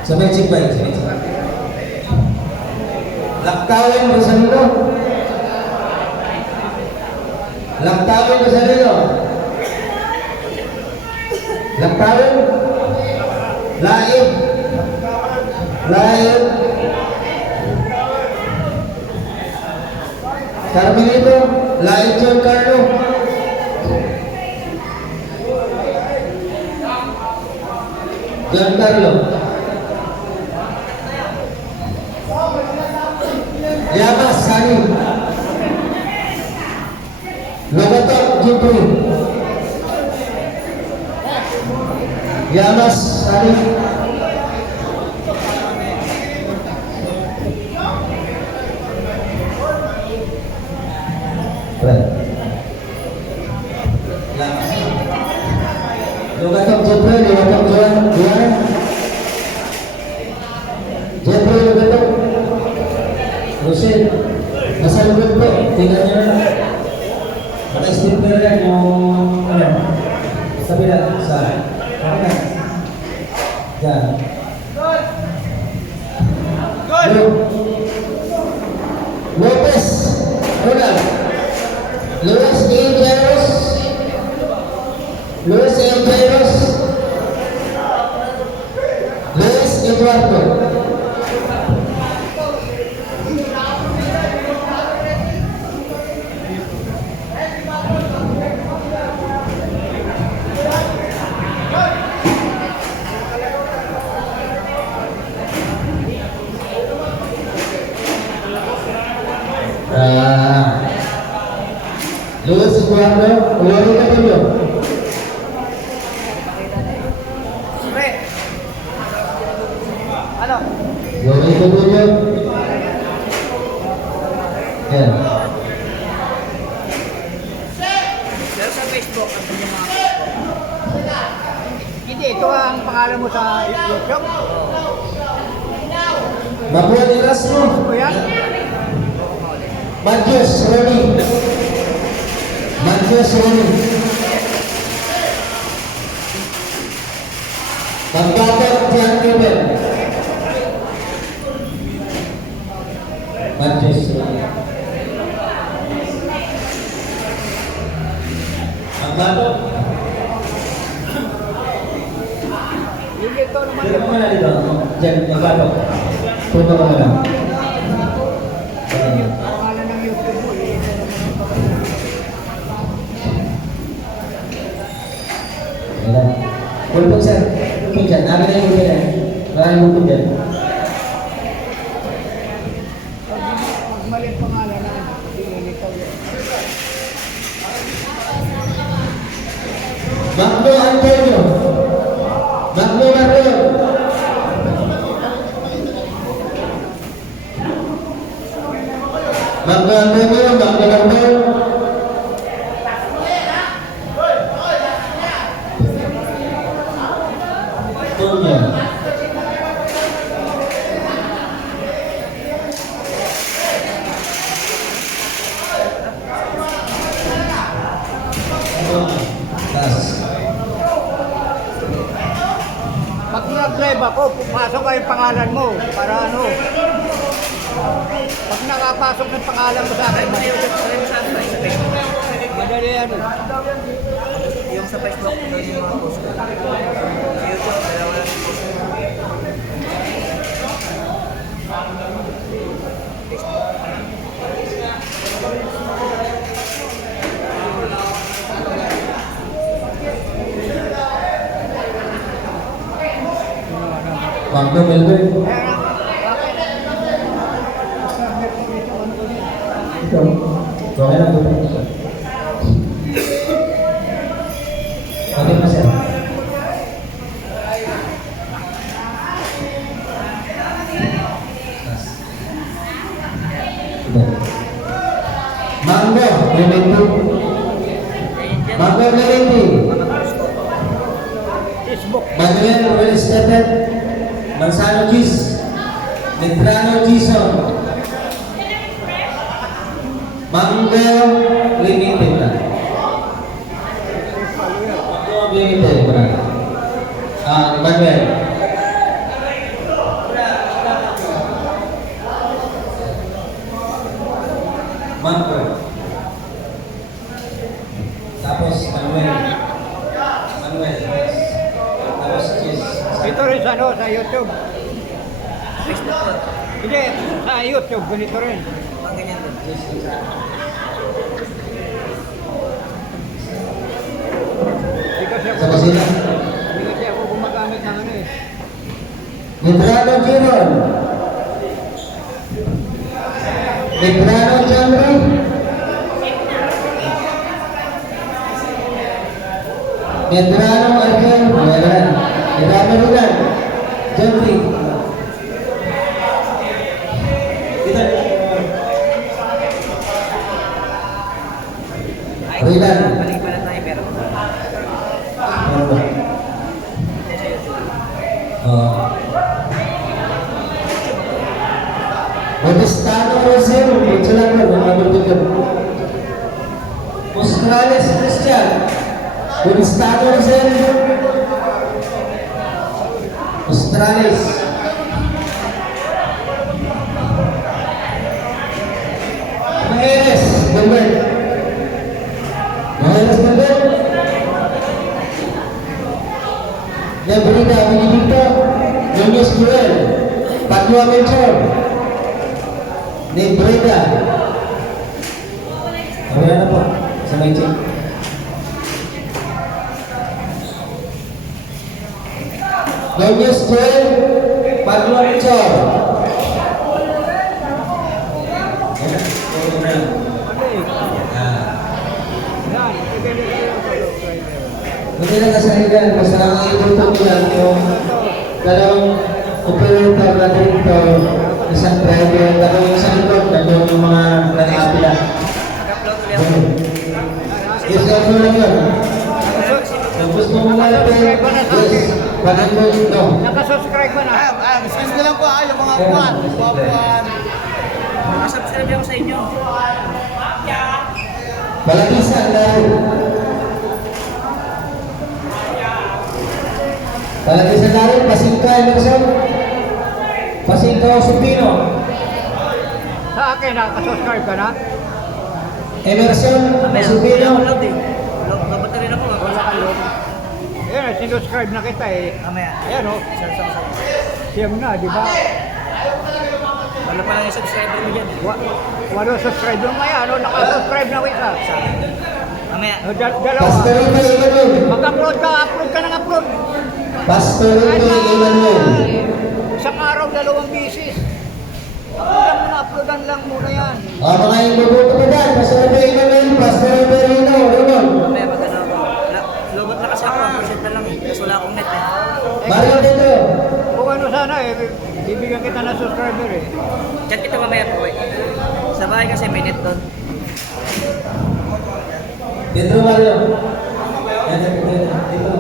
Sa Magic Bike. Laktawin Rosalino. Laktawin Rosalino. Laktawin. Laib. Laib. Carmelito. Laib John Carlo. John Carlo. Yamas Sani. Logatok Jipri. Yamas Sani. Logatok Jipri, Logatok Juan. Jipri Logatok. Rosin, nasa loob po, tingnan nyo na. Naka-step na rin yung, ano, sa bila, sa, kanan. Diyan. Lopez, Ronald. Luis A. Jairus. Luis A. Jairus. Luis Eduardo. Luis Eduardo, uwari ka dito. Pre, ano? Uwari ka dito. Yan. Pero sa Facebook, ang yung mga Hindi, ito ang pangalan mo sa YouTube. Mabuhay ni Rasmo. O yan? Marcos Roni. Marcos Roni. Pagkakot Tian Kibel. Marcos Roni. Pagkakot. Hindi, ito naman Dito yun. ka muna dito. Diyan, pagkakot. Punta ka muna. Pangalan ng YouTube mo, eh, ito naman ang pangalan. Ayan. Pulpog sir. Pulpog dyan. Amin na yung pulpog dyan. Maraming pulpog dyan. Pag mali ang pangalan na, dililitaw yun. Magno Antonio. Magno Mario. Magno Antonio. Magno Mario. Antonio. Tas. Pag nag-drive ako, pupasok ko yung pangalan mo para ano. Pag nakapasok ng pangalan mo sa akin, sa YouTube, sa saan ba? Sa Facebook. madali ano. Yung sa Facebook, doon yung mga post ko. Sa YouTube, dalawa lang yung post ko. Magno Melvin. Ito. Okay lang doon. Okay pa sir. Tas. Iba. Mango, limited. Mango, limited. Facebook. Manuel Real Estate, Manzano Cheese, Medrano Jason, Mango Limited na. Mango Limited pa na. Manuel. Mango. Tapos Manuel. Manuel. Tapos cheese. Ito rin sa ano, sa YouTube. Facebook po. Hindi, sa YouTube, ganito rin. Mga ganyan din. Hindi kasi ako, Sa kusina. hindi kasi ako gumagamit ng ano eh. Medrano Giron. Medrano Janry. Medrano Arkel. Medrano. Medrano Rugan. Janry. Ay, Rilan. balik pala tayo pero Ano? hindi sa YouTube. Modestano Rosel. Ito lang mo. Mga Australis Christian. Modestano Rosel. Australis. Maheres. Gilbert. Maheres Gilbert. Nebrida Benedicto. Nunez Joel. Padua Melchor. Nebrida. Wala na po. Sa may check. Nunez Joel. Padua Melchor. Ano eh. Yan, ito ganito yung subscriber. Hindi lang kasaligan, basta ang itutok yan yung dalawang operator na dito, isang driver, dalawang isang likod, dalawang yung mga nag-apila. Nag-upload ulit ako. Yes, ano lang yun. Kung gusto mo nga lang yes, bakit mo ito? Nakasubscribe ka na? Excuse na lang po yung mga buwan. Buwan. Nakasubscribe ako sa inyo. Balagisan dahil. Balagisan dahil, Pasingka, Emerson. Pasingka, Supino. Sa akin, nakasubscribe ka na? Emerson, Mamaya, Supino. upload eh. Lobot na rin ako. Wala kang loob. Ayan, sinuscribe na kita eh. Mamaya. Ayan o, Saan. siyam na, di ba? Wala pa lang yung subscriber mo dyan. Wala subscriber mo yan, ano? Nakasubscribe na kita. Mamaya. Dalawa. Pastor Ito, Emmanuel. Mag-upload ka ng upload. Pastor Ito, Emmanuel. Isang araw, 2 bisis. Uploadan lang muna yan. Mga ibubuto ko dyan, Pastor Ito, Emmanuel. Pastor Ito, Rino. Ramon. Mamaya pag ano ako. Lobot na kasi ako. 1% na lang eh. Kasi wala akong net eh. Mario dito. Kung ano sana eh, bibigyan kita ng subscriber eh. Chat kita mamaya po eh. Sa bahay kasi may net doon. Dito, Mario. Dito.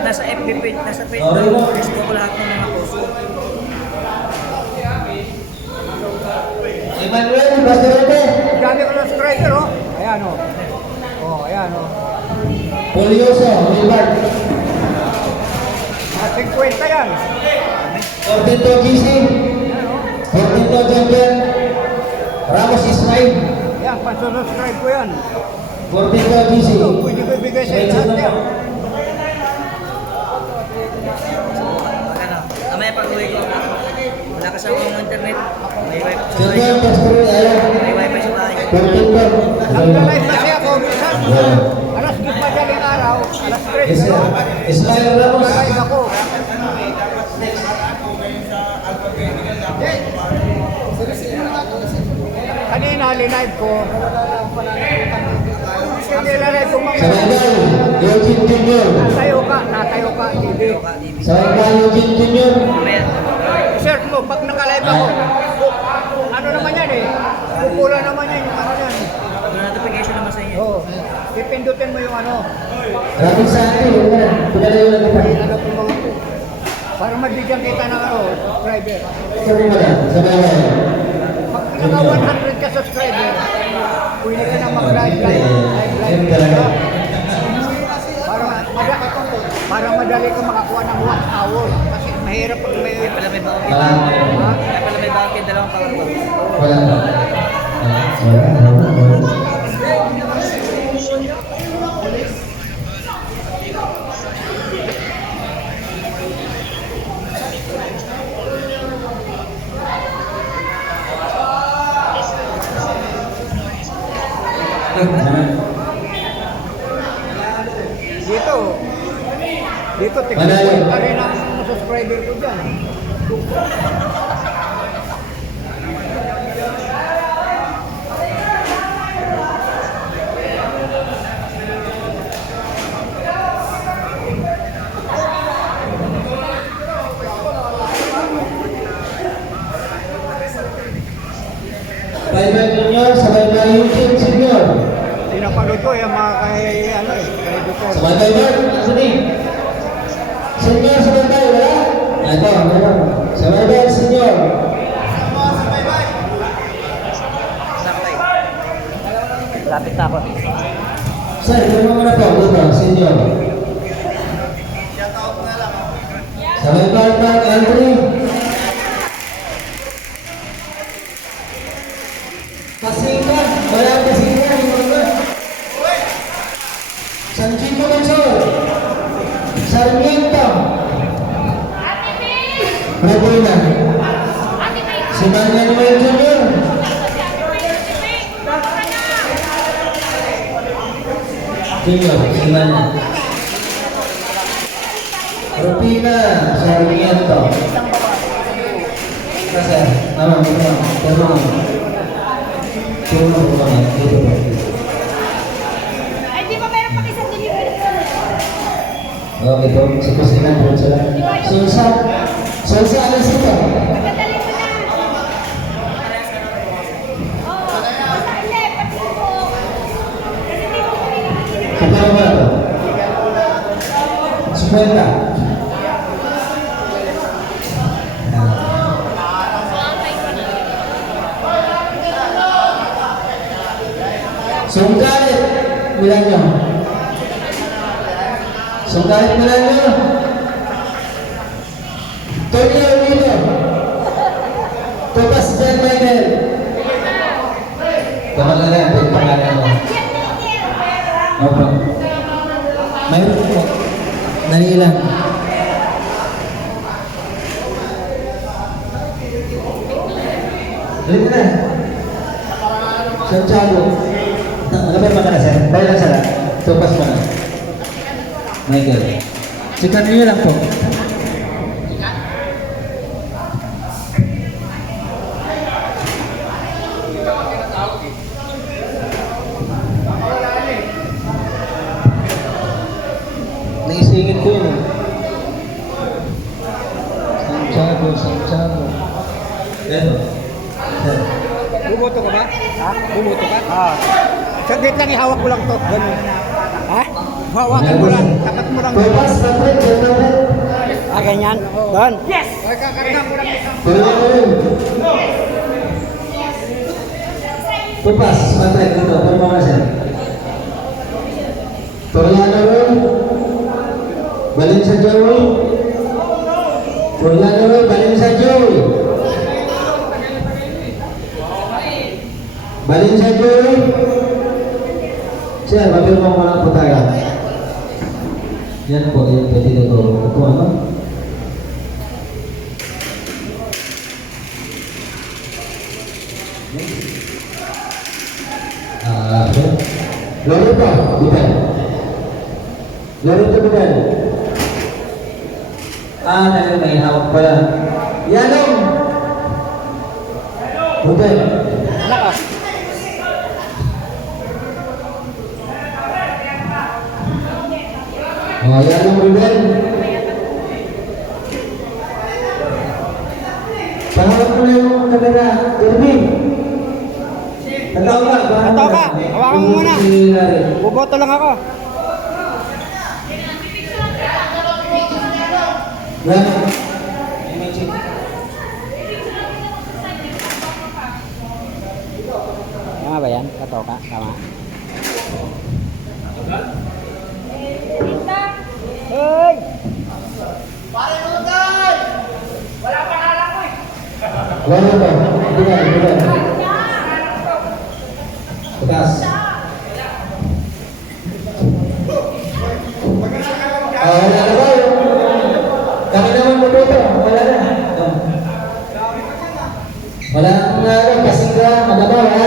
Nasa FB page, nasa Okay, Facebook, no? Facebook ko lahat ng mga post ko. Emmanuel, Pastor Ito. Dami ko ng subscriber oh. Ayan oh. Oh, ayan oh. Polioso, Milbert. Mga 50 yan. Cortito GC. Ayan oh. Cortito Jambian. Ramos Ismail. Yan, pansusubscribe ko yan. Cortito GC. Ito, pwede ko ibigay sa lahat yan. Pag ano, mamaya pag uwi ko, wala kasi akong internet. May wifi sa bahay. Jambian, Pastor Ito. May wifi sa bahay. Cortito. Nag-live kasi ako minsan. Alas 10 madaling araw, alas 3. Yes, sir. Ismail Ramos. Nag-live ako. Kanina, linive ko. Ang nilalive ko mga... Sarangay, Eugene Jr. Natayo ka, TV. Sarangay, Eugene Jr. Mamaya. Kasi pipindutin mo yung ano. Rapid sa akin, yun na. Pinalayo lang kita. Ano po mga ito. Para mabigyan kita ng ano, subscriber. Sabi mo na, sa bawal. Pag naka 100 ka subscriber, pwede ka na mag-live live. Yun talaga. Para madali ka makakuha ng 1 hour. Kasi mahirap pag may... Kaya pala may bakit. Wala. Kaya pala may bakit dalawang power box. Wala ba? Wala. Dito, Manalo. tignan pa rin ang subscriber ko dyan. Bye-bye Junior, sa bye-bye YouTube Senior. Pinapanood ko yung mga kay, ano eh, kay Duterte. Sa bye-bye Mark, sini. Senior, sa bye-bye, wala? Ito, meron. Sa bye-bye Senior. Lapit na ako. Sir, meron mo na po, dito, Senior. Sa bye-bye Mark, Andre. Kasingan, wala kasingan, yung mga. San Chico Mansor. Sarmiento. Medina. Si Manuel Noel Jr. Junior, si Manuel. Rupina Sarmiento. Kasi, ano, pero tulong ko naman, dito po. Ay, di ba meron pa isang delivery? Okay po, sa kusina po sila. Sulsa, alas ito. Pagkadali mo na. Oo. Basta hindi, pati ko. Kasi di mo kami nakikita. Kapag mo na po. 50. Sungkalit, bilang nyo. Sungkalit bilang nyo. Tony Armino. Topas John Michael. Pangalan na, pangalan mo. Opo. Mayroon po. Dali lang. Dali na. Santiago. Nakabar mo ka na, sir. Bayan lang sila. Tupas mo na. Michael. Sikat niyo lang po. Naisingin ko yun. Santiago. Ito. Sir. Bumoto ka ba? Ha? Bumoto ka? Ah. Saglit lang, ihawak mo lang to. Ganun. Ha? Hawakan mo lang. Tapat mo lang. Tupas, Patrick, gentlemen. Ah, ganyan? Doon. Yes! Okay, kakarga mo lang isang. Tupas, Patrick, dito. Pero mga sir. Toriano Roy. Balinsa Joey. Toriano Roy, Balinsa Joey. Balinsa Joey. Sir, mapirma mo lang po tayo. Yan po, yung petito to. Ito ano? Lorito, Bidal. Lorito, Bidal. Talagang may hawak pala. Yanong! Bidal. Lakas. Yanong Bidal. Pahawak mo na yung kamera. Irving. Tato ka. Hawakan mo muna. Buboto lang ako. Tama ba yan? Tato ka? Tama. Hoy! Wala ba? Bukan. Bukas. Wala na ba? Kami naman mo dito. Wala na. Wala akong kasing ka. Magabaw ha.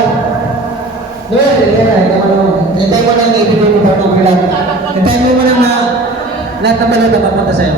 Noel, hintay mo lang ibigay mo pa ng ilan. Hintay mo lang na lahat ng balota papunta sa'yo.